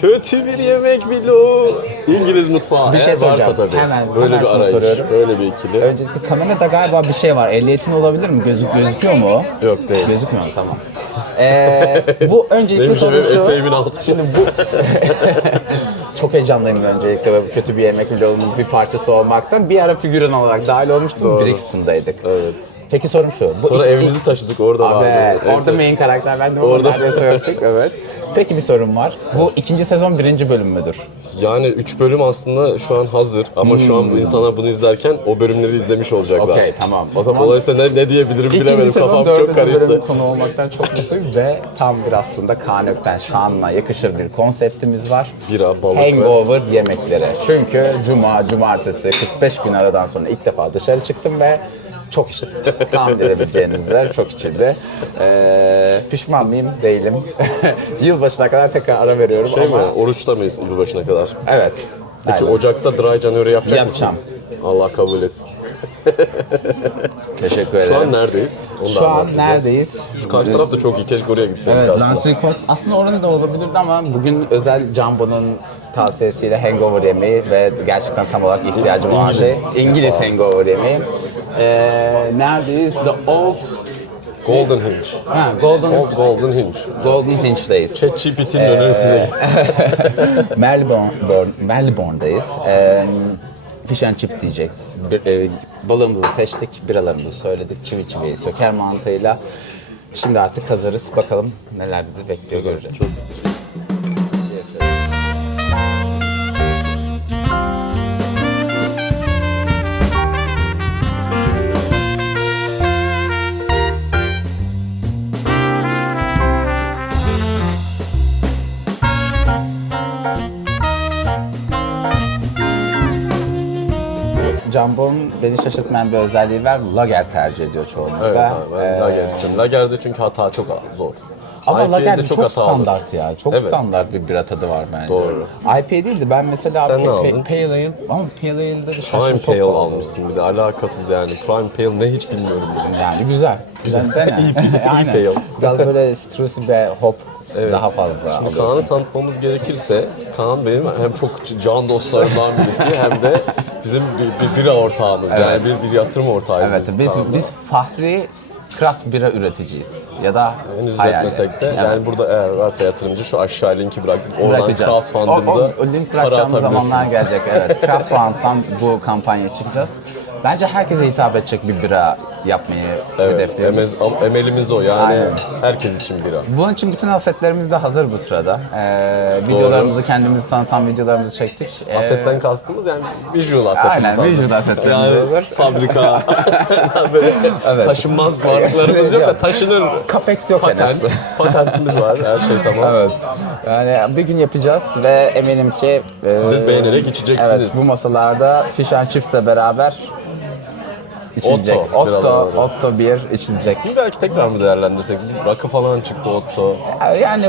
Kötü bir yemek vlogu. İngiliz mutfağı. Bir şey Eğer varsa soracağım. tabii. Hemen- böyle hemen bir şunu arayış. soruyorum. Böyle bir ikili. Öncelikle kamerada galiba bir şey var. Ehliyetin olabilir mi? Gözük gözüküyor mu? Yok değil. Gözükmüyor mu? Tamam. Ee, bu öncelikle Neymiş soru şu. eteğimin altı. Şimdi bu çok heyecanlıyım öncelikle ve bu kötü bir yemek vlogunun bir parçası olmaktan. Bir ara figüran olarak dahil olmuştum. Brixton'daydık. Evet. Peki sorum şu. Bu Sonra iki- evinizi taşıdık orada Abi, vardı. evet, orada evet. main karakter ben de Orada. orada. Evet. Peki bir sorum var. Bu ikinci sezon birinci bölüm müdür? Yani 3 bölüm aslında şu an hazır ama şu an bu insanlar bunu izlerken o bölümleri izlemiş olacaklar. Hmm. Okey tamam. O zaman Dolayısıyla ne, ne diyebilirim İkinci bilemedim. sezon Kafam dördüncü çok karıştı. bölüm konu olmaktan çok mutluyum ve tam bir aslında Kaan Ökten Şan'la yakışır bir konseptimiz var. Bira, balık ve... Hangover yemekleri. Çünkü cuma, cumartesi 45 gün aradan sonra ilk defa dışarı çıktım ve çok içtim. Tahmin edebileceğiniz üzere çok içildi. Ee, pişman mıyım? Değilim. Yılbaşına kadar tekrar ara veriyorum Şey ama... mi? Oruçta mıyız yılbaşına kadar? Evet. Peki Aynen. Ocak'ta dry January yapacak Yapacağım. mısın? Allah kabul etsin. Teşekkür ederim. Şu an neredeyiz? Onu da Şu an bize. neredeyiz? Şu karşı taraf da çok iyi. Keşke oraya gitseydik Evet, aslında. Aslında orada da olabilirdi ama bugün özel Jumbo'nun tavsiyesiyle hangover yemeği ve gerçekten tam olarak ihtiyacım olan şey İngiliz. İngiliz hangover yemeği. Ee, neredeyiz? The Old Golden Hinge. ha, Golden O Golden Hinge. Golden Hinch'deyiz. ChatGPT'nin Ee, önerisine. Melbourne, Melbourne'dayız. Ee, fish and chips yiyeceğiz. Bir, e, balığımızı seçtik, biralarımızı söyledik. Çivi çivi söker mantığıyla. Şimdi artık hazırız. Bakalım neler bizi bekliyor göreceğiz. Jumbo'nun beni şaşırtmayan bir özelliği var. Lager tercih ediyor çoğunlukla. Evet abi ben Ee, Lager düşünüyorum. Lager'de çünkü hata çok zor. Ama IPA'de Lager çok, hatalı. standart ya. Çok Evet. standart bir bira tadı var bence. Doğru. IPA değildi. Ben mesela Sen ne aldın? Pale Ale ama Pale Ale'de de Prime çok Pale almışsın bir de alakasız yani. Prime Pale ne hiç bilmiyorum bile. Yani güzel. Güzel. Dene. İyi- iyi pale. Biraz böyle citrusy ve hop Evet. daha fazla Şimdi alıyorsun. Kaan'ı tanıtmamız gerekirse, Kaan benim hem çok can dostlarımdan birisi hem de bizim bir, bir bira ortağımız. Yani bir, bir yatırım ortağıyız Evet biz biz Kaan'la. biz fahri craft bira üreticiyiz. Ya da Henüz hayal. üretmesek de Evet. yani burada eğer varsa yatırımcı şu aşağı linki bıraktık. Oradan crowdfund'ımıza o, o, link bırakacağımız zamanlar gelecek. Evet. Crowdfund'dan bu kampanya çıkacağız. Bence herkese hitap edecek bir bira yapmayı Evet, hedefliyoruz. emez- am- emelimiz o yani Aynen. herkes için bira. Bunun için bütün asetlerimiz de hazır bu sırada. Ee, videolarımızı kendimizi tanıtan videolarımızı çektik. Ee, Asetten kastımız yani visual asetimiz Aynen, hazır. visual asetlerimiz yani hazır. Fabrika, böyle Evet. taşınmaz varlıklarımız yok da Yok. taşınır. Capex yok Patent, henüz. patentimiz var, her şey tamam. Evet. Yani bir gün yapacağız ve eminim ki Siz de e, beğenerek içeceksiniz. Evet, bu masalarda fish and chips'le beraber içilecek. Otto, Otto. Otto, bir içilecek. Bir belki tekrar mı değerlendirsek? Rakı falan çıktı Otto. Yani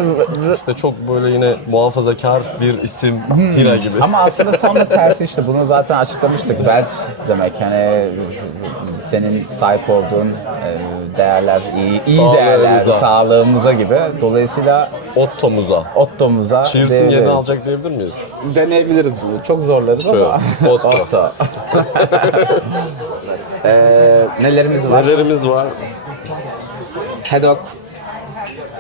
İşte çok böyle yine muhafazakar bir isim, bira gibi. Hmm. ama aslında tam da tersi işte bunu zaten açıklamıştık. Wealth demek hani senin sahip olduğun e, değerler, iyi, iyi değerler, Sağlığımıza. gibi. Dolayısıyla Otto'muza. Otto'muza Cheers'ın yerini alacak diyebilir miyiz? Deneyebiliriz bunu. Çok zorlarız Şöyle, ama. Otto. Otto. Ee, nelerimiz var? Nelerimiz var? Haddock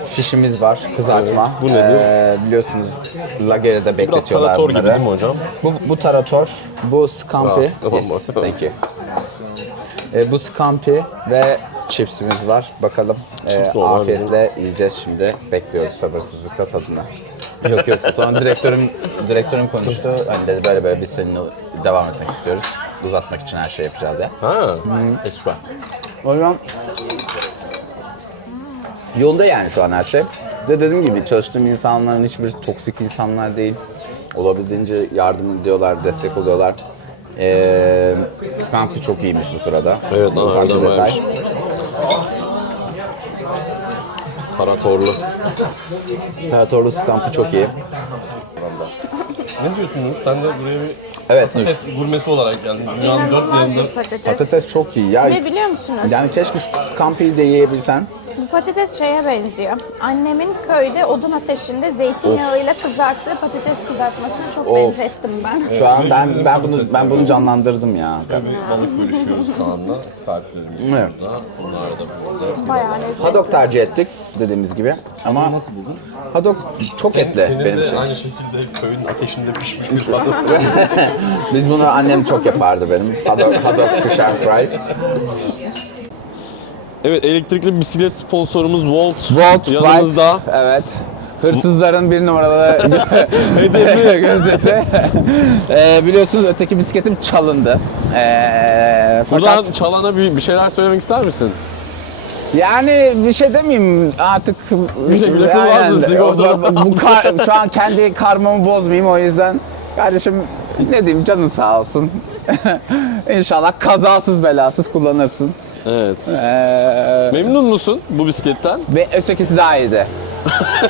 fişimiz var, kızartma. Evet, bu nedir? Ee, biliyorsunuz Lager'de Biraz bekletiyorlar gibi bunları. değil mi hocam? Bu, bu tarator, bu scampi. Bravo, tamam, Yes, thank you. Ee, bu scampi ve chipsimiz var. Bakalım ee, Chips var afiyetle yiyeceğiz şimdi. Bekliyoruz sabırsızlıkla tadını. yok yok. Sonra direktörüm direktörüm konuştu. Hani dedi böyle böyle biz seninle devam etmek istiyoruz. Uzatmak için her şey yapacağız ya. Ha, e, süper. O yüzden yolda yani şu an her şey. Ve dediğim gibi çalıştığım insanların hiçbir toksik insanlar değil. Olabildiğince yardım ediyorlar, destek oluyorlar. Ee, Scampi çok iyiymiş bu sırada. Evet, Ufak bir detay. vermiş? Taratorlu. Teratorlu Scampi çok iyi. Ne diyorsun Nur? Sen de buraya bir Evet patates gurmesi olarak geldin. Dünyanın dört bir İnanılmaz yanında patates. Patates çok iyi. Ya, Ne biliyor musunuz? yani keşke şu Scampi'yi de yiyebilsen. Bu patates şeye benziyor. Annemin köyde odun ateşinde zeytinyağıyla kızarttığı patates kızartmasına çok Of. benzettim ben. Şu an ben ben bunu ben bunu canlandırdım ya. Şöyle bir balık bölüşüyoruz Kaan'la. Skalplerimiz Evet. burada. Onlar da burada. Bayağı lezzetli. Hadok tercih ettik dediğimiz gibi. Ama nasıl buldun? Hadok çok etli Senin benim de için. aynı şekilde köyün ateşinde pişmiş bir balık. Biz bunu annem çok yapardı benim. Hadok, hadok fish and fries. Evet elektrikli bisiklet sponsorumuz Volt. Volt yanımızda. Rides, Evet. Hırsızların bir numaralı hedefi gözdesi. Ee, biliyorsunuz öteki bisikletim çalındı. Ee, fakat Buradan çalana bir, bir şeyler söylemek ister misin? yani bir şey demeyeyim artık. Güle güle kullansın Aynen. sigorta. Bu kar, şu an kendi karmamı bozmayayım o yüzden. Kardeşim ne diyeyim canın sağ olsun. İnşallah kazasız belasız kullanırsın. Evet. Ee, Memnun musun bu bisikletten? Ve ötekisi daha iyiydi.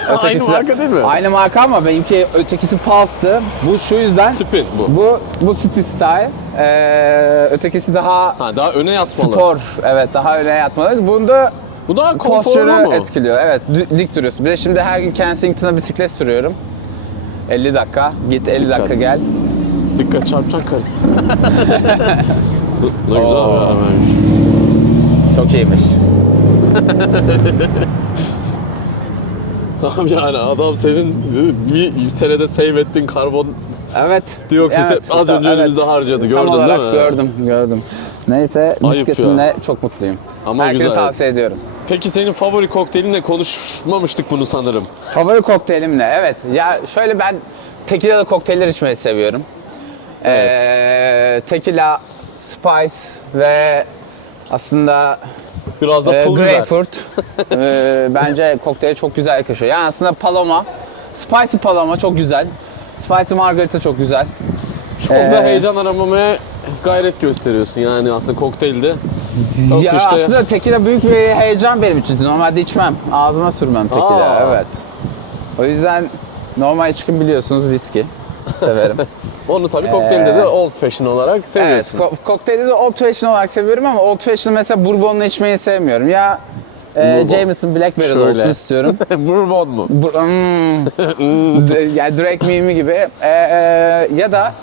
Aynı marka değil mi? Aynı marka ama benimki ötekisi Pulse'tı. Bu şu yüzden. Spin bu. Bu bu City Style. Ee, ötekisi daha Ha, daha öne yatmalı. spor. Evet daha öne yatmalı. Bunda Bu daha konforlu postürü mu? etkiliyor. Evet dü- dik duruyorsun. Bir de şimdi her gün Kensington'a bisiklet sürüyorum. 50 dakika. Git 50 dakika Dikkat. gel. Dikkat çarpacak karı. ne güzel Oo. bir arabaymış. Çok iyiymiş. Tamam yani adam senin bir senede save ettin karbon Evet. Dioksit Evet, az önce evet. önümüzde harcadı. Tam Gördün olarak değil mi? gördüm, gördüm. Neyse Ayıp bisikletimle çok mutluyum. Ama Herkese güzel. tavsiye ediyorum. Peki senin favori kokteylinle konuşmamıştık bunu sanırım. Favori kokteylim ne? Evet. Ya şöyle ben tequila'lı kokteyller içmeyi seviyorum. Evet. Ee, tequila, spice ve aslında Biraz da e, pul biber. grapefruit e, bence kokteyle çok güzel yakışıyor. Yani aslında paloma, spicy paloma çok güzel. Spicy margarita çok güzel. Çok da Ee, heyecan aramamaya gayret gösteriyorsun yani aslında kokteylde. Yok ya işte. aslında tequila büyük bir heyecan benim için. Normalde içmem. Ağzıma sürmem tequila. Aa. Evet. O yüzden normal içkim biliyorsunuz viski. Severim. Onu tabii kokteylde de old fashion olarak evet. seviyorsun. ko- kokteylde de old fashion olarak seviyorum ama old fashion mesela bourbonla içmeyi sevmiyorum. Ya e, Bourbon. Jameson Blackberry Şöyle. olsun istiyorum. Bourbon mu? Bu, hmm, D- yani Drake mimi gibi. E, e, ya da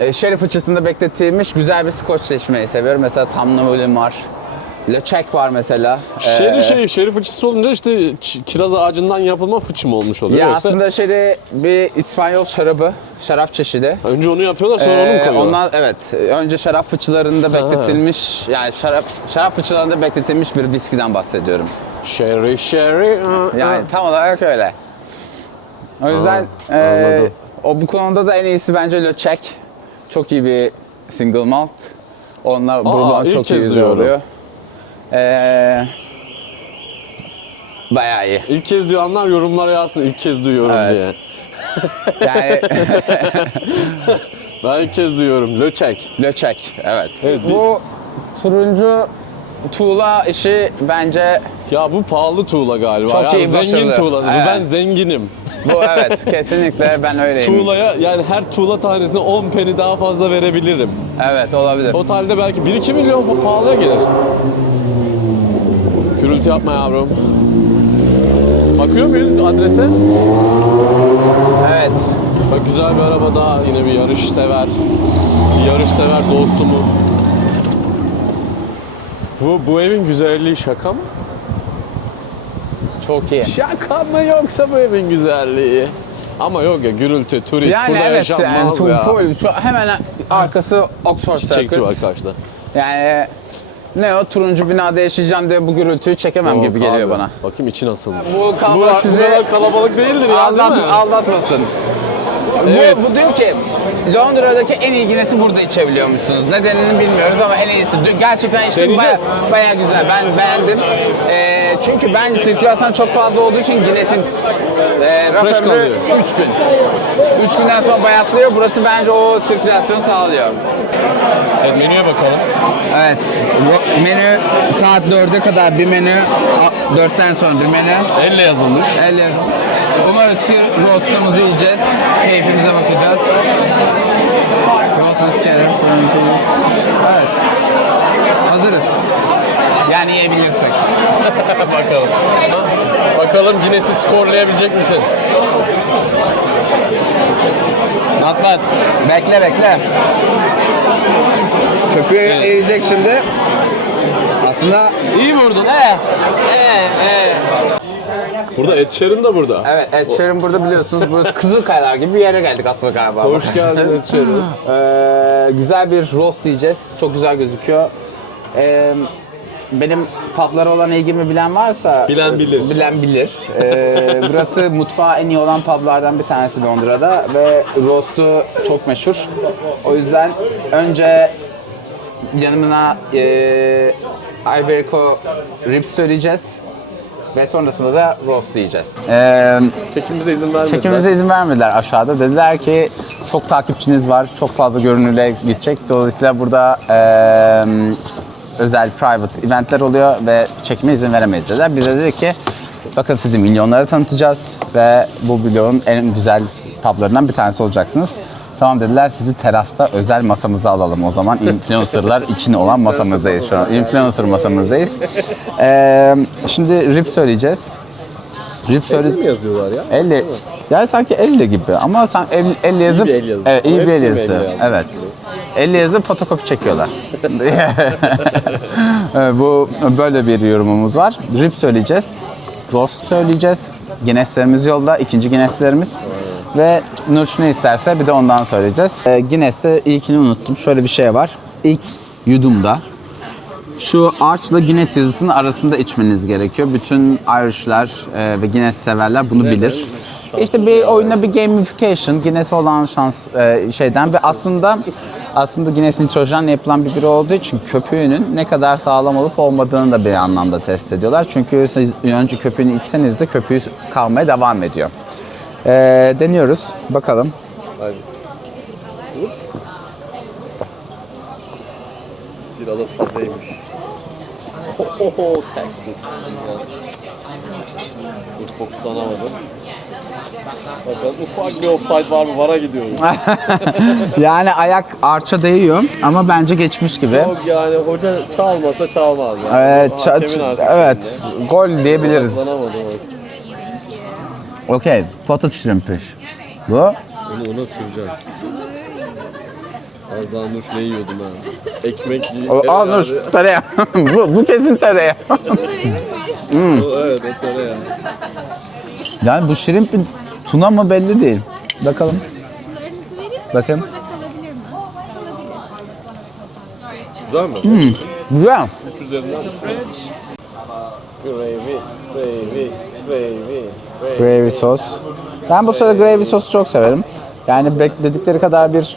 e, sherry fıçısında bekletilmiş güzel bir scotch içmeyi seviyorum. Mesela Tam Noel'im var. Check var mesela. Şeri E, şey, şeri fıçısı olunca işte kiraz ağacından yapılma fıçı mı olmuş oluyor? Ya Yoksa aslında sherry bir İspanyol şarabı, şarap çeşidi. önce onu yapıyorlar sonra onu mu Ee, koyuyorlar? ondan evet önce şarap fıçılarında bekletilmiş yani şarap şarap fıçılarında bekletilmiş bir viskiden bahsediyorum. Sherry, sherry. Yani tam olarak öyle. O yüzden Aa, e, o bu konuda da en iyisi bence Check. Çok iyi bir single malt. Bourbon ilk çok iyi oluyor. Ee, bayağı iyi. İlk kez duyanlar yorumlara yazsın ilk kez duyuyorum Evet. diye. Yani Ben ilk kez duyuyorum. Löçek. Check evet. Evet, Bu turuncu tuğla işi bence Ya bu pahalı tuğla galiba. Çok ya. iyi, Zengin başarılı. tuğlası. Bu Evet. Ben zenginim. bu evet kesinlikle ben öyleyim. Tuğlaya yani her tuğla tanesine 10 peni daha fazla verebilirim. Evet olabilir. Totalde belki 1-2 milyon pa- pahalıya gelir. Gürültü yapma yavrum. Bakıyor muyuz adrese? Evet. Bak güzel bir araba daha. Yine bir yarış sever. Bir yarış sever dostumuz. Bu, bu evin güzelliği şaka mı? Çok iyi. Şaka mı yoksa bu evin güzelliği? Ama yok ya gürültü, turist Yani burada evet yani yaşanmaz ya. full, şu hemen arkası Oxford Çiçekçi var Circus. karşıda. Yani ne o turuncu binada yaşayacağım diye bu gürültüyü çekemem gibi Yok geliyor abi. bana. Bakayım içi nasılmış. Bu kalabalık bu, sizi bu kadar kalabalık değildir ya aldat, değil mi? aldatmasın. Evet. Bu, bu diyor ki Londra'daki en iyi Guinness'i burada içebiliyormuşsunuz. Nedenini bilmiyoruz ama en iyisi. Dü- Gerçekten işte baya, Deneyeceğiz. baya güzel. Ben beğendim. Ee, çünkü bence sirkülasyon çok fazla olduğu için Guinness'in e, raf Fresh ömrü kalıyor. 3 gün. 3 günden sonra bayatlıyor. Burası bence o sirkülasyonu sağlıyor. Evet, menüye bakalım. Evet. Menü saat 4'e kadar bir menü. 4'ten sonra bir menü. Elle yazılmış. Elle. Umarız ki roastumuzu yiyeceğiz. Keyfimize bakacağız. With cheddar. Evet. Hazırız. Yani yiyebilirsin. Bakalım. Bakalım Guinness'i skorlayabilecek misin? Not bad. Bekle bekle. Köpüğü eriyecek şimdi. Aslında İyi vurdun. ee, ee, ee. Burada Ed Sheeran da burada. Evet, Ed Sheeran burada biliyorsunuz. Burası Kızılkayalar gibi bir yere geldik aslında galiba. Hoş geldin Ed Sheeran. Ee, güzel bir roast yiyeceğiz. Çok güzel gözüküyor. Ee, benim publara olan ilgimi bilen varsa Bilen bilir. Bilen bilir. Ee, burası mutfağı en iyi olan publardan bir tanesi Londra'da ve roast'u çok meşhur. O yüzden önce yanımına e, Iberico rib söyleyeceğiz ve sonrasında da roast yiyeceğiz. Ee, Çekimimize izin vermediler. Çekimimize izin vermediler aşağıda. Dediler ki çok takipçiniz var, çok fazla görünürlüğe gidecek. Dolayısıyla burada eee, özel private eventler oluyor ve çekime izin veremeyiz dediler. Biz de dedik ki bakın sizi milyonlara tanıtacağız ve bu milyonun en güzel publarından bir tanesi olacaksınız. Tamam dediler sizi terasta özel masamıza alalım o zaman. Influencerlar için olan masamızdayız şu an. Influencer masamızdayız. Eee, şimdi rip söyleyeceğiz. Rip söyledik. mi yazıyorlar ya? Elle, yani sanki elle gibi ama sen el, elle yazıp bir el yazısı. Evet, iyi bir el yazısı. elle? Evet. Elle yazıp fotokopi çekiyorlar. Evet, Bu böyle bir yorumumuz var. Rip söyleyeceğiz. Roast söyleyeceğiz. Guinness'lerimiz yolda. ikinci Guinness'lerimiz. Ve Nurç ne isterse bir de ondan söyleyeceğiz. Ee, Guinness'te ilkini unuttum. Şöyle bir şey var. İlk yudumda şu Arch'la Guinness yazısının arasında içmeniz gerekiyor. Bütün Irish'ler e, ve Guinness severler bunu bilir. İşte bir oyuna bir gamification, Guinness olan şans e, şeyden ve aslında aslında Guinness nitrojenle yapılan bir bira olduğu için köpüğünün ne kadar sağlam olup olmadığını da bir anlamda test ediyorlar. Çünkü siz önce köpüğünü içseniz de köpüğü kalmaya devam ediyor. E, deniyoruz. Bakalım. Hadi. Bir adı tazeymiş. Ohoho, textbook. Dur fokuslanamadım. Bakalım ufak bir offside var mı? Vara gidiyoruz. Yani ayak arça değiyor ama bence geçmiş gibi. Yok yani hoca çalmasa çalmaz. Yani. Evet, ça- ç- evet, gol diyebiliriz. Okey, potato shrimp'ish. Bu? Onu ona süreceğim. Az daha Nuş ne yiyordum ha? Ekmek yiyor. O, al Nur, tereyağı. bu, bu kesin tereyağı. Evet, o tereyağı. yani bu shrimp'in tuna mı belli değil. Bakalım. Sularınızı vereyim. Bakın. Burada kalabilir mi? Güzel mi? Güzel. Üç üzerinden mi? Gravy, gravy, gravy, gravy. Gravy sos. Ben bu sırada gravy sosu çok severim. Yani bekledikleri kadar bir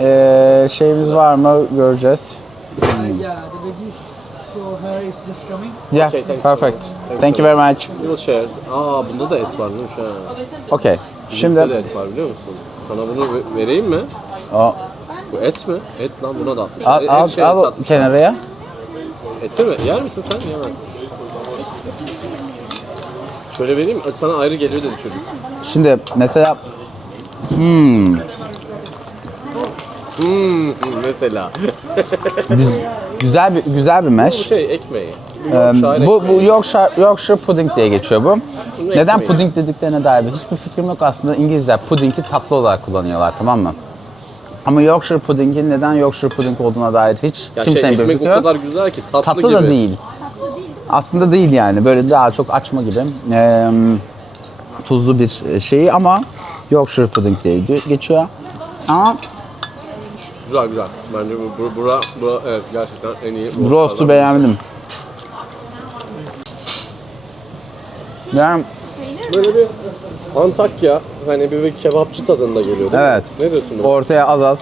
eee, şeyimiz var mı göreceğiz. Yeah, her is just coming. Yeah, Okay, thanks. perfect. Thanks Thank you very much. We'll share. Aa bunda da et var Nuş ha. Okay. Şimdi Şimdi de et var biliyor musun? Sana bunu ve- vereyim mi? o, Bu et mi? Et lan buna da atmış. al, Et al, şey, al et atmış. kenarıya. Eti mi? Yer misin sen? Yemezsin. Şöyle vereyim mi? Sana ayrı geliyor dedi çocuk. Şimdi mesela Hmm, mesela. güz- güzel bir güzel bir bu şey ekmeği. Bu Ee, Yorkshire bu, ekmeği. bu Yorkshire, Yorkshire pudding diye geçiyor bu. Neden ekmeği. pudding dediklerine dair hiçbir fikrim yok aslında. İngilizler puddingi tatlı olarak kullanıyorlar tamam mı? Ama Yorkshire puddingin neden Yorkshire pudding olduğuna dair hiç Ya kimsenin şey bir ekmek fikri o yok. kadar güzel ki tatlı, Tatlı gibi. da değil. Aslında değil yani. Böyle daha çok açma gibi. Ee, tuzlu bir şeyi ama Yorkshire pudding diye ge- geçiyor. Ama Güzel güzel. Bence bu, bu bura, bura evet gerçekten en iyi. roast'u beğendim. Yani Böyle bir Antakya hani bir, bir kebapçı tadında geliyor değil mi? Evet. Ne diyorsun? bu? Ortaya az az.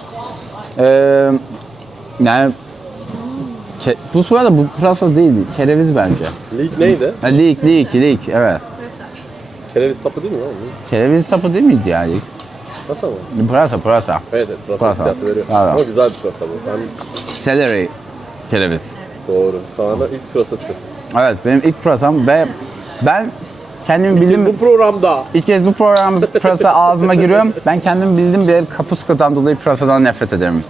Ee, yani ke- bu sırada bu pırasa değil, kereviz bence. Lig neydi? Ha, lik, lik, lik, evet. Kereviz sapı değil mi? Kereviz sapı değil miydi ya Nasıl mı? Pırasa, pırasa. Evet evet pırasa Pırasa. hissiyatı veriyor. Evet. Ama güzel bir pırasa bu. Ben Celery kereviz. doğru. Kaan'a ilk pırasası. Evet, benim ilk pırasam ve ben kendimi bildim. Bu programda İlk kez bu program pırasa ağzıma giriyorum. Ben kendimi bildim bir kapuskadan dolayı pırasadan nefret ederim.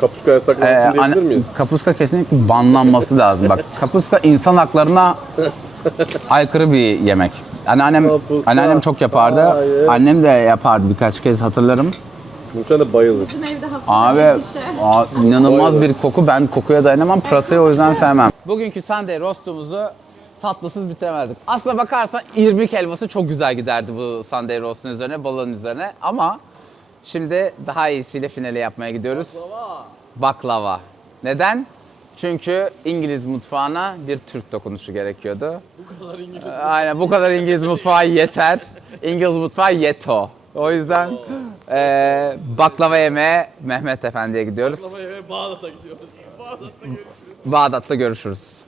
Kapuska Ee, yasaklansın anne- diyebilir miyiz? kapuska kesinlikle banlanması lazım. Bak kapuska insan haklarına aykırı bir yemek. Anneannem, Kapuska. anneannem çok yapardı. Hayır. Annem de yapardı birkaç kez hatırlarım. Nurşen de bayılır. Bizim evde Abi aa, inanılmaz bir koku. Ben kokuya dayanamam. Pırasayı o yüzden sevmem. Bugünkü Sunday roastumuzu tatlısız bitiremezdik. Aslına bakarsan irmik helvası çok güzel giderdi bu Sunday roast'un üzerine, balığın üzerine. Ama şimdi daha iyisiyle finale yapmaya gidiyoruz. Baklava. Neden? Çünkü İngiliz mutfağına bir Türk dokunuşu gerekiyordu. Bu kadar İngiliz Aynen bu kadar İngiliz mutfağı yeter. İngiliz mutfağı yeto. O yüzden eee baklava yemeye Mehmet Efendi'ye gidiyoruz. Bağdat'a gidiyoruz. Bağdat'ta görüşürüz.